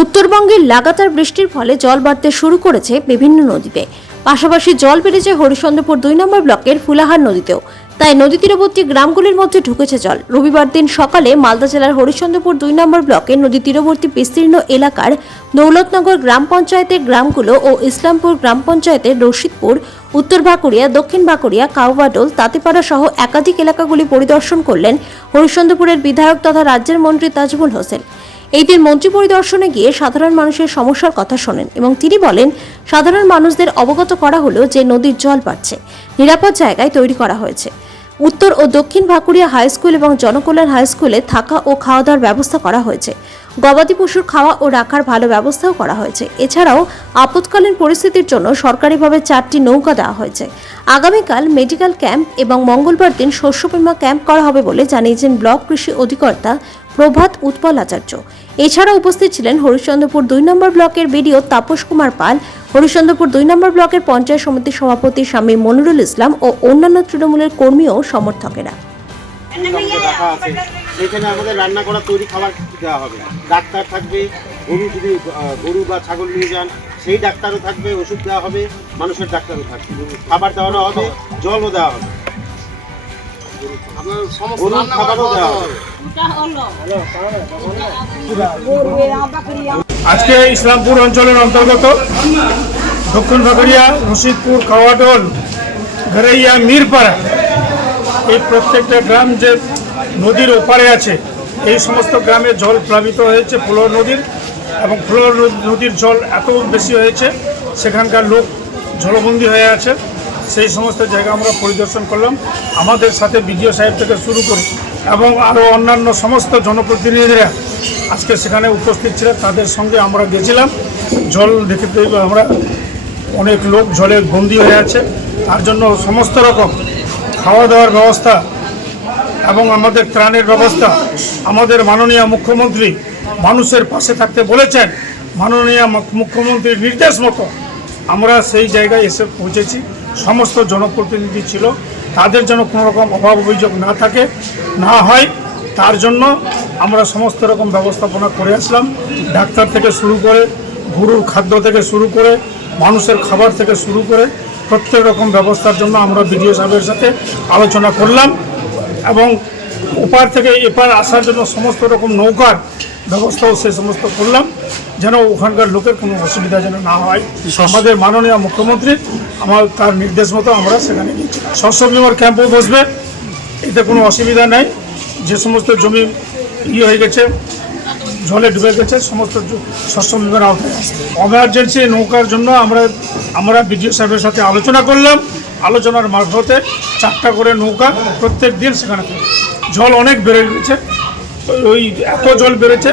উত্তরবঙ্গের লাগাতার বৃষ্টির ফলে জল বাড়তে শুরু করেছে বিভিন্ন নদীতে। পাশাপাশি জল বেড়েছে হরিশ্চন্দ্রপুর দুই নম্বর ব্লকের ফুলাহার নদীতেও। তাই নদী তীরবর্তী গ্রামগুলির মধ্যে ঢুকেছে জল। রবিবার দিন সকালে মালদা জেলার হরিশ্চন্দ্রপুর দুই নম্বর ব্লকের নদী তীরবর্তী বিস্তীর্ণ এলাকার দৌলতনগর গ্রাম পঞ্চায়েতের গ্রামগুলো ও ইসলামপুর গ্রাম পঞ্চায়েতের রশিদপুর, উত্তর ভাকুড়িয়া দক্ষিণ ভাকুড়িয়া কাউবাডোল, তাঁতিপাড়া সহ একাধিক এলাকাগুলি পরিদর্শন করলেন হরিশ্চন্দ্রপুরের বিধায়ক তথা রাজ্যের মন্ত্রী তাজমুল হোসেন। এই দিন মন্ত্রী পরিদর্শনে গিয়ে সাধারণ মানুষের সমস্যার কথা শোনেন এবং তিনি বলেন, সাধারণ মানুষদের অবগত করা হলো যে নদীর জল পাচ্ছে নিরাপদ জায়গায় তৈরি করা হয়েছে। উত্তর ও দক্ষিণ ভাকুড়িয়া হাই স্কুল এবং জনকল্যাণ হাই স্কুলে থাকা ও খাওয়া দাওয়ার ব্যবস্থা করা হয়েছে। গবাদি পশুর খাওয়া ও রাখার ভালো ব্যবস্থাও করা হয়েছে। এছাড়াও আপৎকালীন পরিস্থিতির জন্য সরকারিভাবে চারটি নৌকা দেওয়া হয়েছে। আগামীকাল মেডিকেল ক্যাম্প এবং মঙ্গলবার দিন শস্য বীমা ক্যাম্প করা হবে বলে জানিয়েছেন ব্লক কৃষি অধিকর্তা প্রভাত উৎপল আচার্য। এছাড়া উপস্থিত ছিলেন হরিশ্চন্দ্রপুর দুই নম্বর ব্লকের বিডিও তাপস কুমার পাল হরিশ্চন্দ্রপুর দুই নম্বর ব্লকের পঞ্চায়েত সমিতির সভাপতি স্বামী মনিরুল ইসলাম ও অন্যান্য তৃণমূলের কর্মী ও সমর্থকেরা। রাখা আছে সেখানে আমাদের রান্না করা তৈরি খাবার দেওয়া হবে। ডাক্তার থাকবে গরু যদি গরু বা ছাগল নিয়ে যান সেই ডাক্তারও থাকবে ওষুধ দেওয়া হবে মানুষের ডাক্তারও থাকবে। খাবার দেওয়ানো হবে জলও দেওয়া হবে। গরুর খাবারও দেওয়া হবে। আজকে ইসলামপুর অঞ্চলের অন্তর্গত দক্ষিণ ভাগড়িয়া রশিদপুর, খাওয়াডোল ঘরেইয়া মিরপাড়া, এই প্রত্যেকটা গ্রাম যে নদীর ওপারে আছে, এই সমস্ত গ্রামে জল প্লাবিত হয়েছে, ফ্লোর নদীর এবং ফ্লোর নদীর জল এত বেশি হয়েছে, সেখানকার লোক জলবন্দী হয়ে আছে। সেই সমস্ত জায়গা আমরা পরিদর্শন করলাম। আমাদের সাথে বিডিও সাহেব থেকে শুরু করে এবং আরও অন্যান্য সমস্ত জনপ্রতিনিধিরা আজকে সেখানে উপস্থিত ছিলেন। তাদের সঙ্গে আমরা গেছিলাম। জল দেখে তো আমরা অনেক লোক জলে বন্দী হয়ে আছে। তার জন্য সমস্ত রকম খাওয়া দাওয়ার ব্যবস্থা এবং আমাদের ত্রাণের ব্যবস্থা আমাদের মাননীয় মুখ্যমন্ত্রী মানুষের পাশে থাকতে বলেছেন। মাননীয় মুখ- মুখ্যমন্ত্রীর নির্দেশ মতো আমরা সেই জায়গায় এসে পৌঁছেছি। সমস্ত জনপ্রতিনিধি ছিল। তাদের যেন কোনো রকম অভাব অভিযোগ না থাকে, না হয়, তার জন্য আমরা সমস্ত রকম ব্যবস্থাপনা করে আসলাম। ডাক্তার থেকে শুরু করে, গরুর খাদ্য থেকে শুরু করে, মানুষের খাবার থেকে শুরু করে প্রত্যেক রকম ব্যবস্থার জন্য আমরা বিডিও সাহেবের সাথে আলোচনা করলাম এবং ওপার থেকে এপার আসার জন্য সমস্ত রকম নৌকার ব্যবস্থাও সে সমস্ত করলাম। যেন ওখানকার লোকের কোনো অসুবিধা যেন না হয়। আমাদের মাননীয় মুখ্যমন্ত্রী আমার তার নির্দেশ মতো আমরা সেখানে শস্য বিমার ক্যাম্পও বসবে। এতে কোনো অসুবিধা নেই। যে সমস্ত জমি ইয়ে হয়ে গেছে জলে ডুবে গেছে সমস্ত শস্য বিমার আওতায় এমার্জেন্সি নৌকার জন্য আমরা আমরা বিডিও সাহেবের সাথে আলোচনা করলাম। আলোচনার মারফতে চারটা করে নৌকা প্রত্যেক দিন সেখানে জল অনেক বেড়ে গেছে। ওই- ওই এত জল বেড়েছে